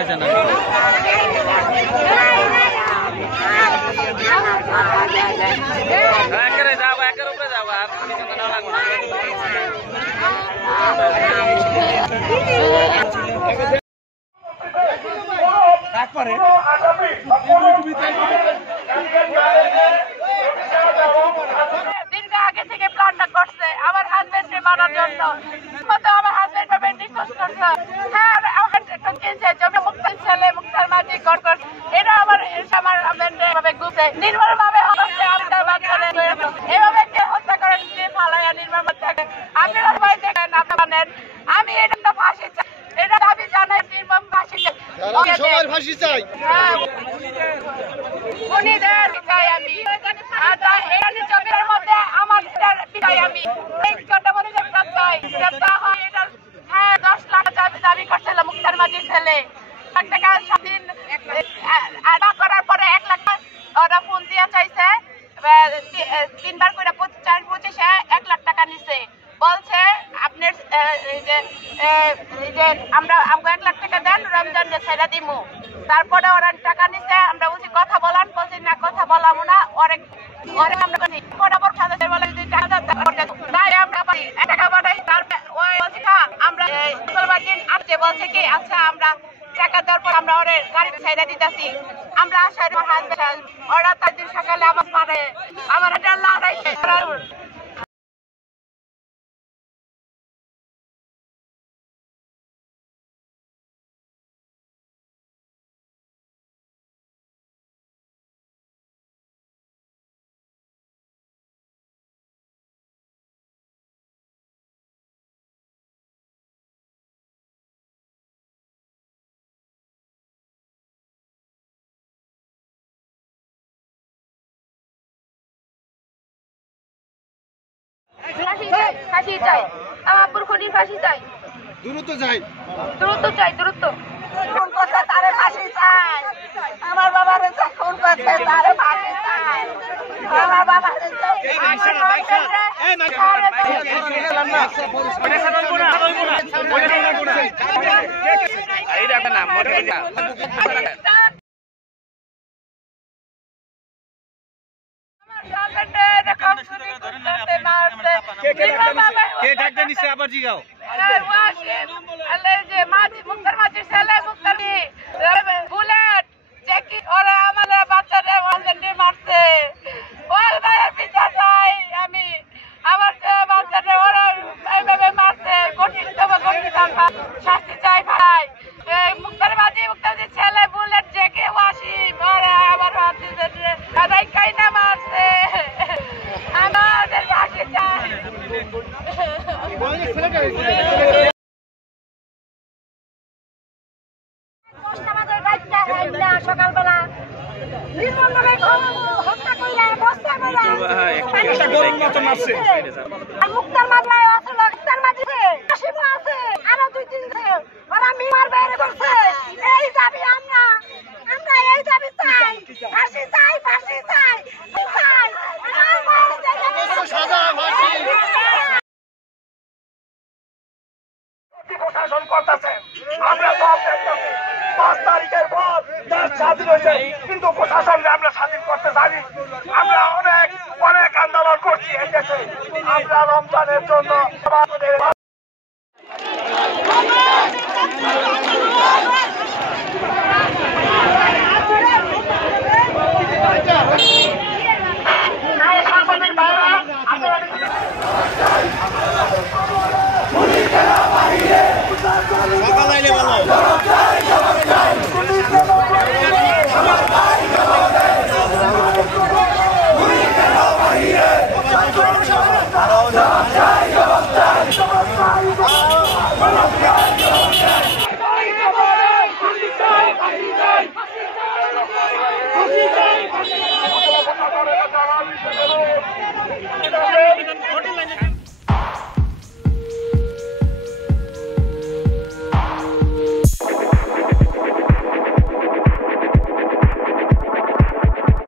না জানা একেরে যাও একের উপরে যাও আর কিছু না লাগবে একবারে আগে থেকে প্ল্যানটা করছে আমার হাজবেন্ডকে মারার জন্য আমার হাজবেন্ড ভাবে নিখোঁজ করছে হ্যাঁ আমার একটা কিনছে জমি মুক্তার ছেলে মুক্তার মাঝি গড়গড় এটা আমার হাজবেন্ড ভাবে গুছে নির্মল ভাবে হচ্ছে আমার বাচ্চারে এভাবে কে হত্যা করে ফালাইয়া নির্মল থাকে আপনারা সবাই দেখেন আপনারা জানেন আমি এটা ফাঁসি চাই এটা দাবি জানাই নির্মম ফাঁসি চাই সবার ফাঁসি চাই খুনিদের চাই আমি এখানে জমির মধ্যে আমার চাই আমি এই কথা বলে একটা চাই যেটা হয় এটা হ্যাঁ 10 লাখ দাবি করছিল মুক্তার মাঝির ছেলে 1 টাকা স্বাধীন আদা করার পরে 1 লাখ ওরা ফোন দিয়া চাইছে 3 বার করে 4-25 1 লাখ টাকা নিছে বলছে আপনার যে আমরা 1 লাখ টাকা দেন রমজানে ছেড়ে দিমু তারপরে ওরা টাকা নিছে আমরা বলছি কথা বলান বলছি না কথা বলামু না ওরে আমরা বরাবর খাজা বলে 2,000 টাকা তাই আমরা পাই টাকা বাড়াই তারপর ওই বলছি আমরা শুক্রবার দিন আসছে বলছে কি আচ্ছা আমরা টাকা দেওয়ার পর আমরা ওরে গাড়ি ছেড়ে দিতেছি আমরা আসার হাজবেন্ড ওরা তার দিন সকালে আমার পারে আমার এটা লড়াই ফাঁসি চাই আমার খুনির ফাঁসি চাই দ্রুত যাই দ্রুত খুন করছে তারে ফাঁসি চাই আমার বাবার খুন করছে তারে ফাঁসি চাই আমার বাবার আবার জিগাও মুক্তার মাঝির ছেলে মুক্তার বুলেট জ্যাকি ওরা আমার বাচ্চারা মারছে ওর ভাইয়ের পিছা চাই আমি আমার বাচ্চারা ওরা এইভাবে মারছে কঠিন শাস্তি চাই ভাই মুক্তার মাঝির ছেলে বুলেট জ্যাকি ওয়াসিম ওরা আমার বাচ্চাদের কাই না মারছে আমাদের ফাঁসি চাই সকালবেলা মুক্তার মামলায় মুক্তার মাঝে আছে আরো 2-3 ওরা মিমার বের করছে এই দাবি আমরা এই দাবি চাই ফাঁসি চাই প্রশাসন করতেছে আমরা সব দেখতেছি 5 তারিখের পর দেশ স্বাধীন হয়েছে কিন্তু প্রশাসনকে আমরা স্বাধীন করতে জানি আমরা অনেক আন্দোলন করছি এই দেশে আমরা রমজানের জন্য